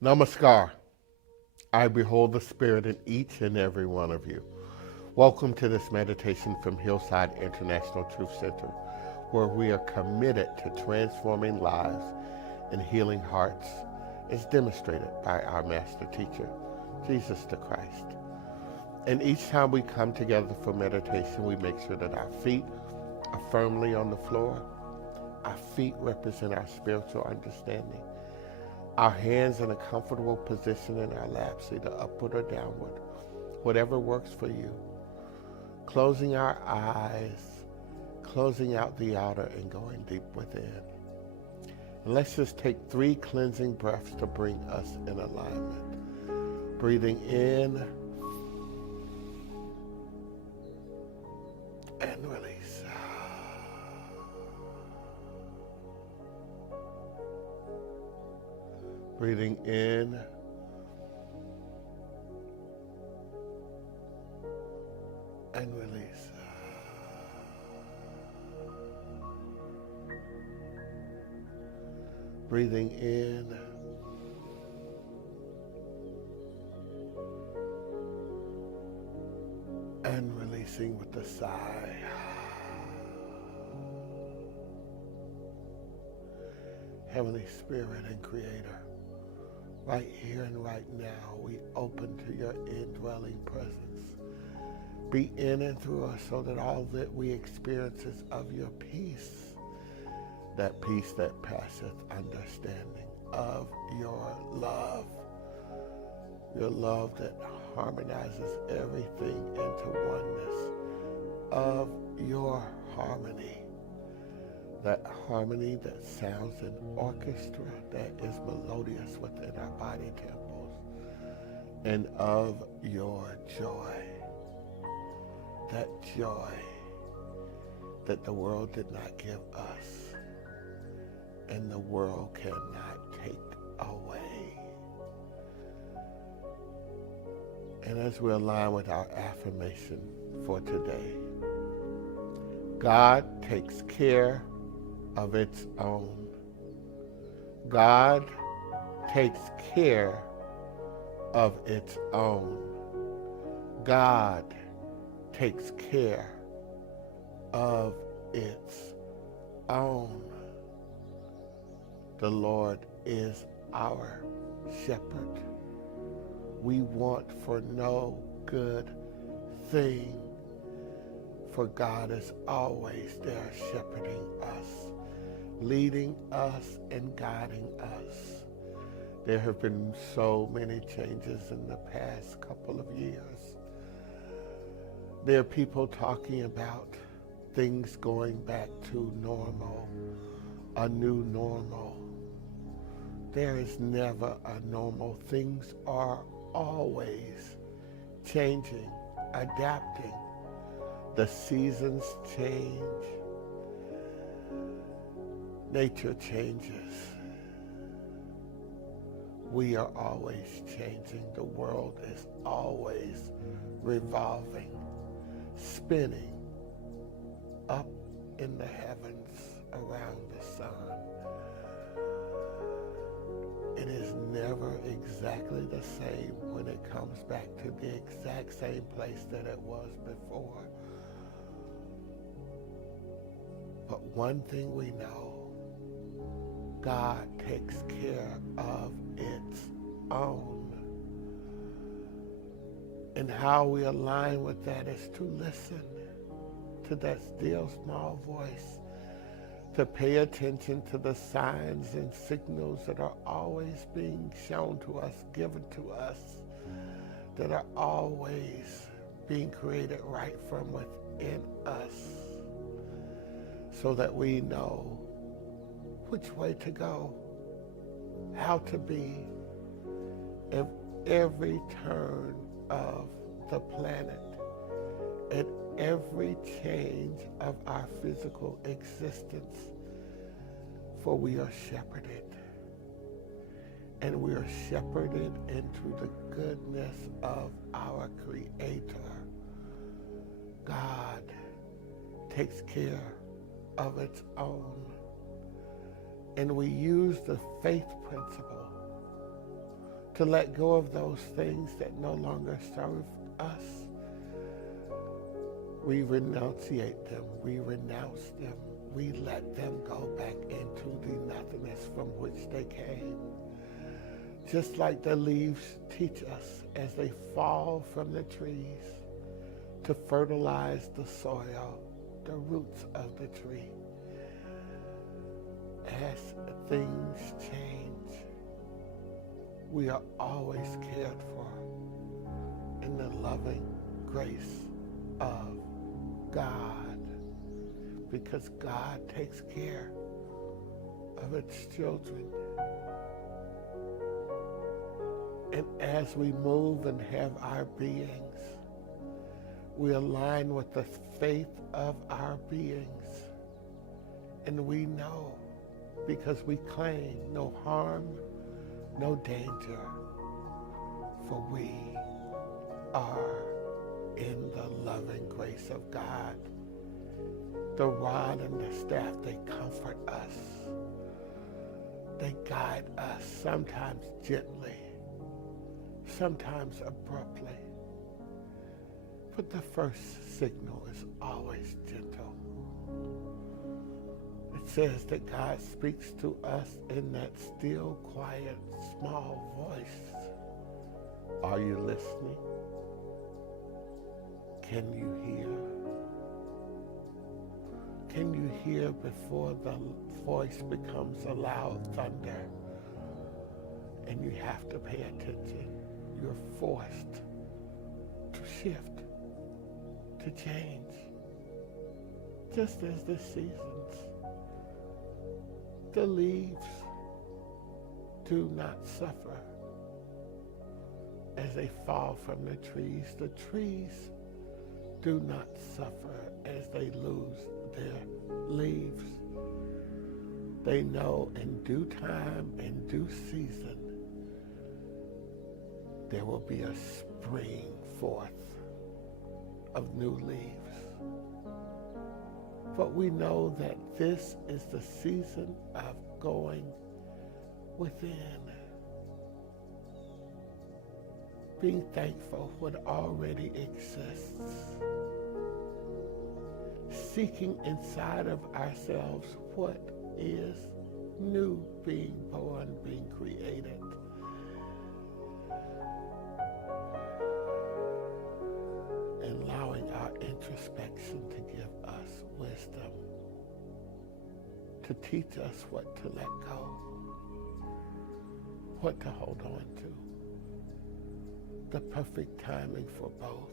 Namaskar. I behold the Spirit in each and every one of you. Welcome to this meditation from Hillside International Truth Center, where we are committed to transforming lives and healing hearts, as demonstrated by our Master Teacher, Jesus the Christ. And each time we come together for meditation, we make sure that our feet are firmly on the floor. Our feet represent our spiritual understanding. Our hands in a comfortable position in our laps, either upward or downward, whatever works for you. Closing our eyes, closing out the outer and going deep within. And let's just take 3 cleansing breaths to bring us in alignment. Breathing in and release. Breathing in and release. Breathing in and releasing with a sigh. Heavenly Spirit and Creator, right here and right now, we open to your indwelling presence. Be in and through us so that all that we experience is of your peace, that peace that passeth understanding, of your love that harmonizes everything into oneness, of your harmony, that harmony that sounds an orchestra that is melodious within our body temples, and of your joy, that joy that the world did not give us and the world cannot take away. And as we align with our affirmation for today, God takes care of its own. God takes care of its own. God takes care of its own. The Lord is our shepherd. We want for no good thing, for God is always there shepherding us, leading us and guiding us. There have been so many changes in the past couple of years. There are people talking about things going back to normal, a new normal. There is never a normal. Things are always changing, adapting. The seasons change. Nature changes. We are always changing. The world is always revolving, spinning up in the heavens around the sun. It is never exactly the same when it comes back to the exact same place that it was before. But one thing we know, God takes care of its own. And how we align with that is to listen to that still small voice, to pay attention to the signs and signals that are always being shown to us, given to us, that are always being created right from within us, so that we know which way to go, how to be at every turn of the planet, at every change of our physical existence, for we are shepherded. And we are shepherded into the goodness of our Creator. God takes care of its own. And we use the faith principle to let go of those things that no longer serve us. We renunciate them, we renounce them, we let them go back into the nothingness from which they came. Just like the leaves teach us as they fall from the trees to fertilize the soil, the roots of the tree. As things change, we are always cared for in the loving grace of God, because God takes care of its children. And as we move and have our beings, we align with the faith of our beings. And we know, because we claim no harm, no danger, for we are in the loving grace of God. The rod and the staff, they comfort us. They guide us, sometimes gently, sometimes abruptly. But the first signal is always gentle. It says that God speaks to us in that still, quiet, small voice. Are you listening? Can you hear? Can you hear before the voice becomes a loud thunder and you have to pay attention? You're forced to shift, to change, just as the seasons. The leaves do not suffer as they fall from the trees. The trees do not suffer as they lose their leaves. They know in due time, in due season, there will be a spring forth of new leaves. But we know that this is the season of going within, being thankful for what already exists, seeking inside of ourselves what is new, being born, being created. Allowing our introspection to give us wisdom, to teach us what to let go, what to hold on to, the perfect timing for both.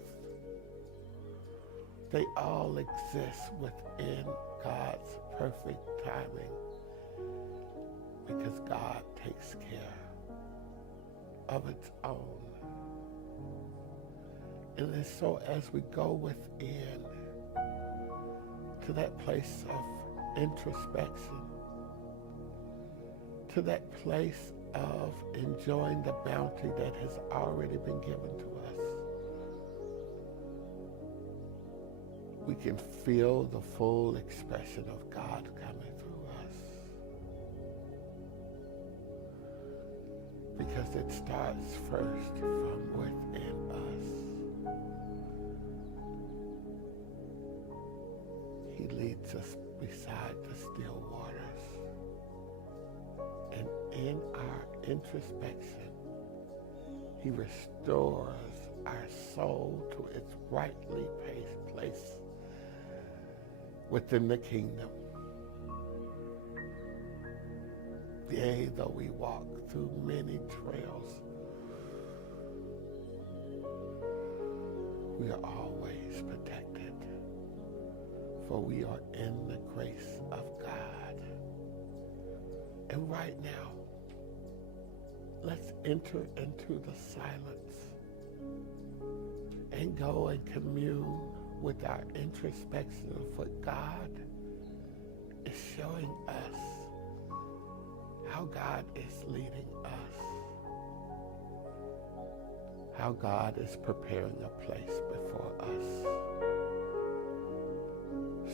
They all exist within God's perfect timing, because God takes care of its own. And so as we go within to that place of introspection, to that place of enjoying the bounty that has already been given to us, we can feel the full expression of God coming through us. Because it starts first from within us. He leads us beside the still waters. And in our introspection, he restores our soul to its rightly placed within the kingdom. Yea, though we walk through many trails, we are always protected, for we are in the grace of God. And right now, let's enter into the silence and go and commune with our introspection of what God is showing us, how God is leading us, how God is preparing a place before us,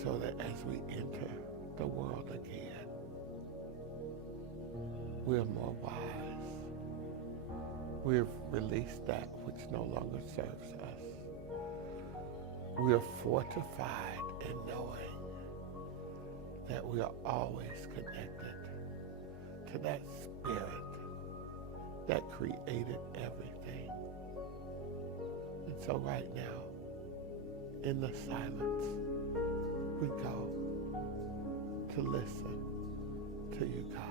so that as we enter the world again, we're more wise, We have released that which no longer serves us. We are fortified in knowing that we are always connected to that spirit that created everything. And so right now, in the silence, we go to listen to you, God.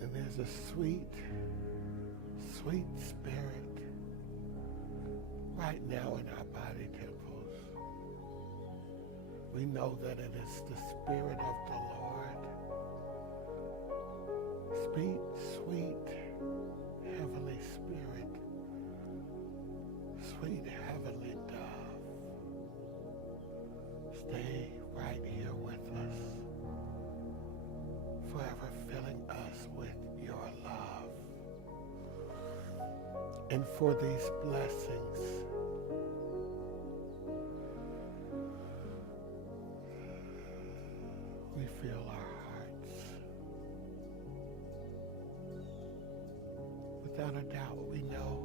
And there's a sweet, sweet spirit right now in our body temples. We know that it is the Spirit of the Lord. Sweet, sweet, heavenly Spirit. Sweet, heavenly dove. Stay right here with us, forever filling us with your love. And for these blessings, we fill our hearts. Without a doubt, we know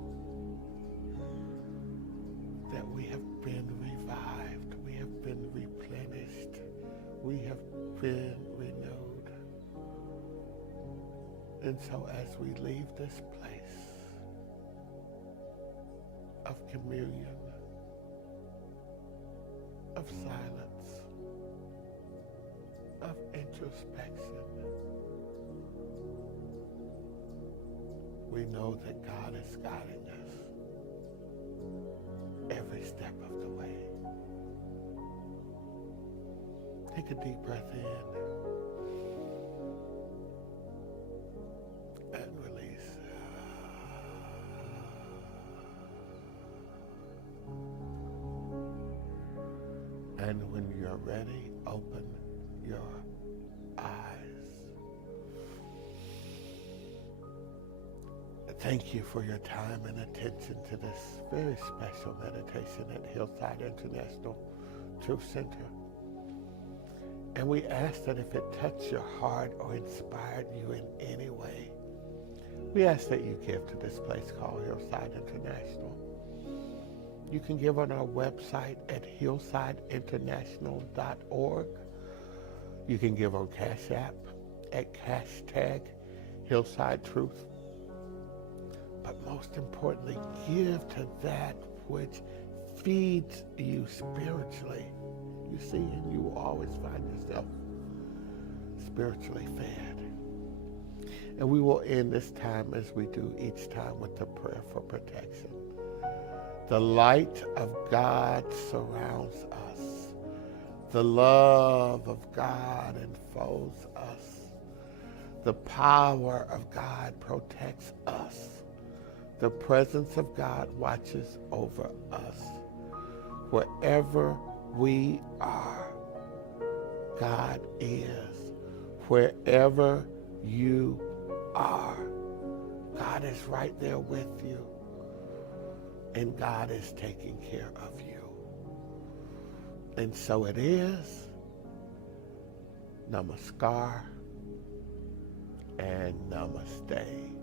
that we have been revived, we have been replenished, we have been renewed. And so as we leave this place of communion, of silence, of introspection, we know that God is guiding us every step of the way. Take a deep breath in and release. And when you're ready, open your eyes. Thank you for your time and attention to this very special meditation at Hillside International Truth Center. And we ask that if it touched your heart or inspired you in any way, we ask that you give to this place called Hillside International. You can give on our website at hillsideinternational.org. You can give on Cash App at #HillsideTruth. But most importantly, give to that which feeds you spiritually. You see, and you will always find yourself spiritually fed. And we will end this time as we do each time with a prayer for protection. The light of God surrounds us. The love of God enfolds us. The power of God protects us. The presence of God watches over us. Wherever we are, God is. Wherever you are, God is right there with you. And God is taking care of you. And so it is. Namaskar and namaste.